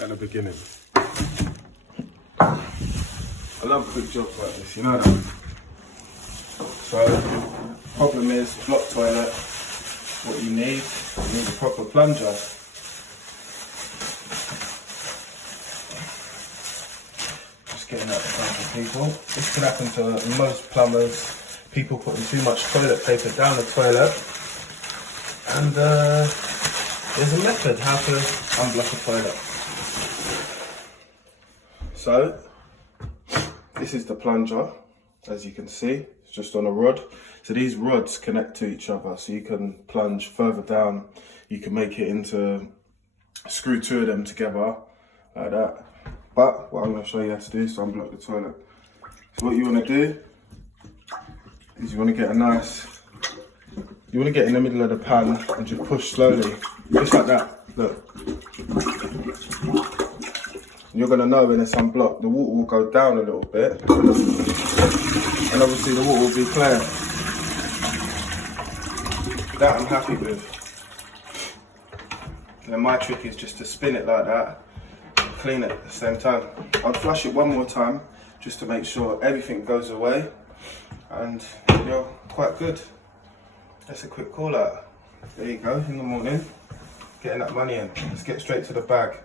at the beginning. I love quick jobs like this, you know that. So, problem is, block toilet, what you need a proper plunger. Just getting out the front of people. This can happen to most plumbers. People putting too much toilet paper down the toilet. And there's a method how to unblock a toilet. So, this is the plunger, as you can see, it's just on a rod. So these rods connect to each other, so you can plunge further down. You can make it into, screw two of them together, like that. But what I'm going to show you how to do is to unblock the toilet. So what you want to do, is you want to get you want to get in the middle of the pan and just push slowly, just like that, look. You're going to know when it's unblocked, the water will go down a little bit, and obviously the water will be clear. That I'm happy with. And then my trick is just to spin it like that, clean it at the same time. I'll flush it one more time, just to make sure everything goes away, and you're quite good. That's a quick call out. There you go, in the morning, getting that money in. Let's get straight to the bag.